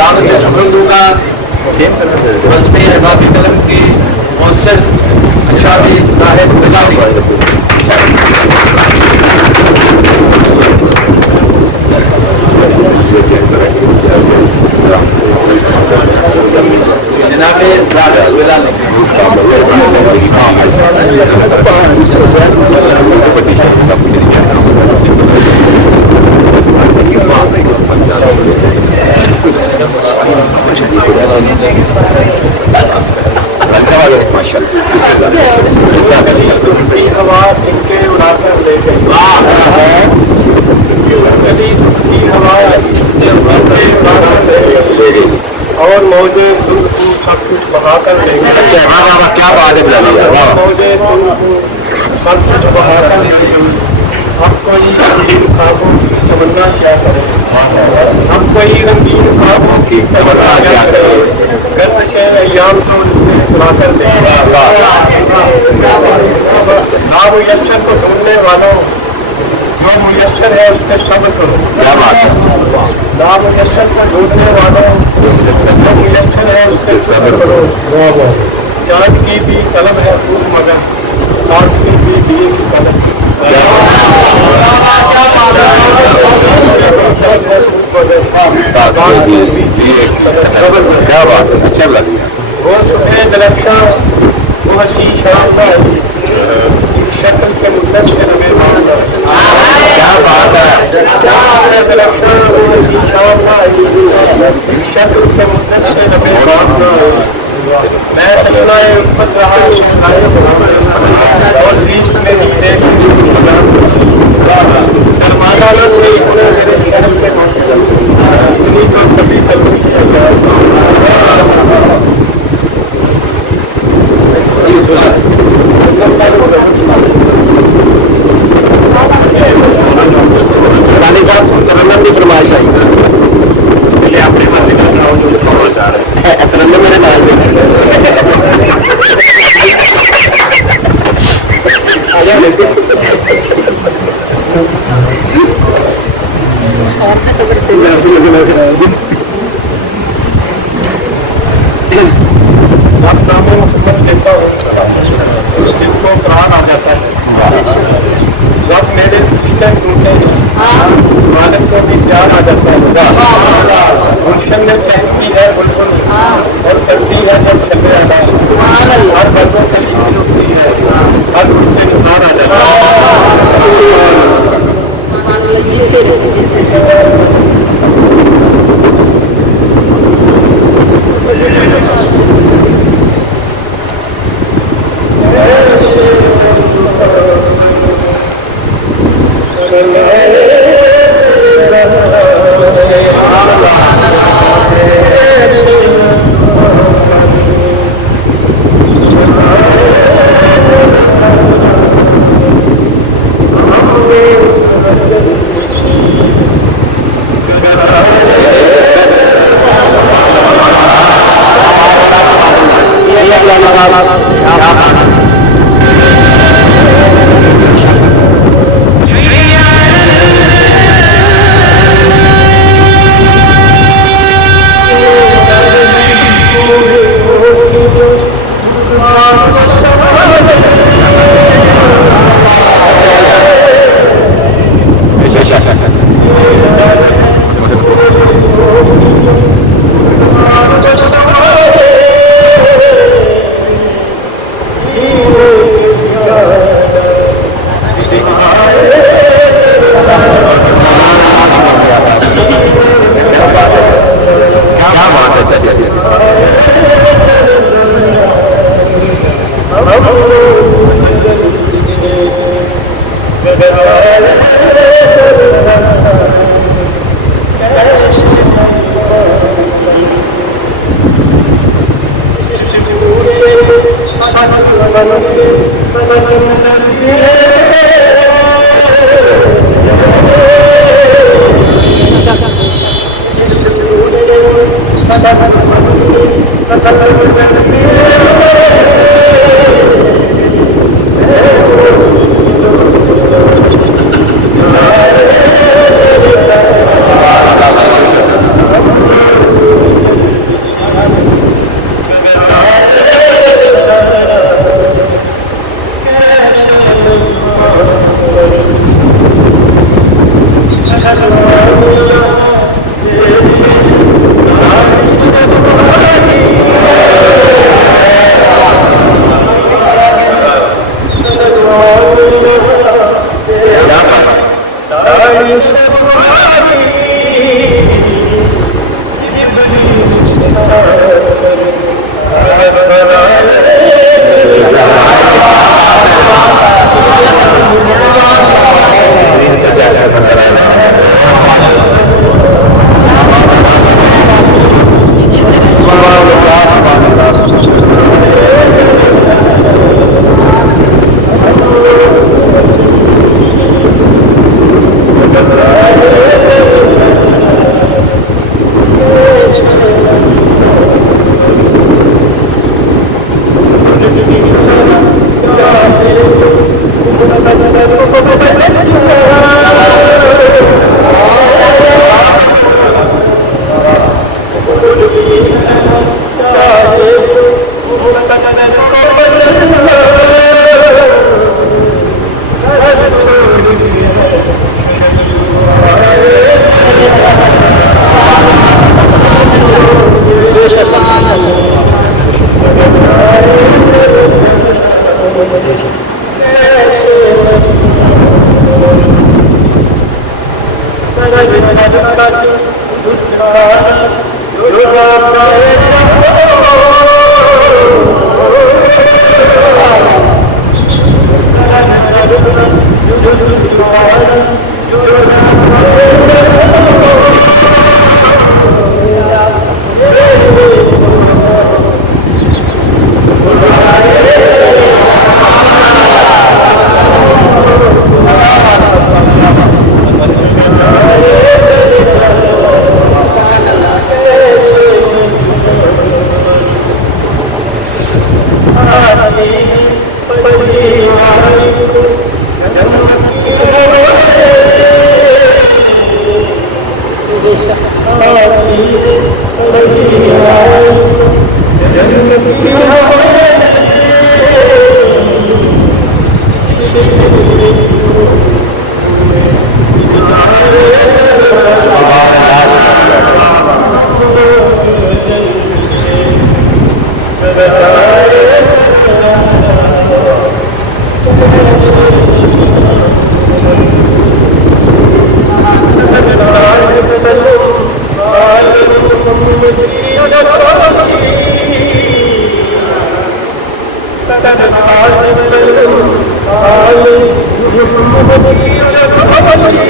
दावत शुक्र दूंगा मंच पे बाबी कलम की मोसेस अच्छा भी नाहिद बिलावी जनाबे हवा इनके उड़ाकर ले गई और मौजे सब कुछ बहाकर ले गई। क्या बात है मौजे सब कुछ बहाकर ले गई। हम कोई रंगीन ख्वाबों की तमन्ना क्या करें, हम कोई रंगीन ख्वाबों की तमन्ना क्या करें, कर सके अय्याम तो उनसे बुलाकर दे। नामुयस्सर को ढूंढने वालों जो मुयस्सर है उससे सब्र करो। क्या बात है। नामुयस्सर को ढूंढने वालों जो मुयस्सर है उससे सब्र करो। जान की भी तलब है खूब मगर आज की भी दीन की तलब। क्या बात है, अच्छा लग गया। वो तुम्हें दरख्ता वो हसी शाम का शक्ल के मुद्दत से हमें मानता। क्या बात है, क्या दरख्ता वो हसी शाम का शक्ल के मुद्दत से हमें मानता। मैं सजनाए उम्मत रहा और बीच में ही देख शर्माना न कोई मेरे शर्म के इतनी तो कभी तलवी रानी साहब तरन्नुम की फरमाइश आई पहले अपने मर्जी का सुनाओ जो सुनाना चाह रहे हैं। तरन्नुम मेरे नाल में जब नामों मुकम्मल लेता हूँ दिल को प्राण आ जाता है। जब मेरे पीछे टूटे मालिक को भी प्यार आ जाता है। गुलशन में पहनती है बुलबुल और करती है जब चले आता है। हर बच्चों से उठती है हर उठते नुकसान आ जाता है। Hallelujah.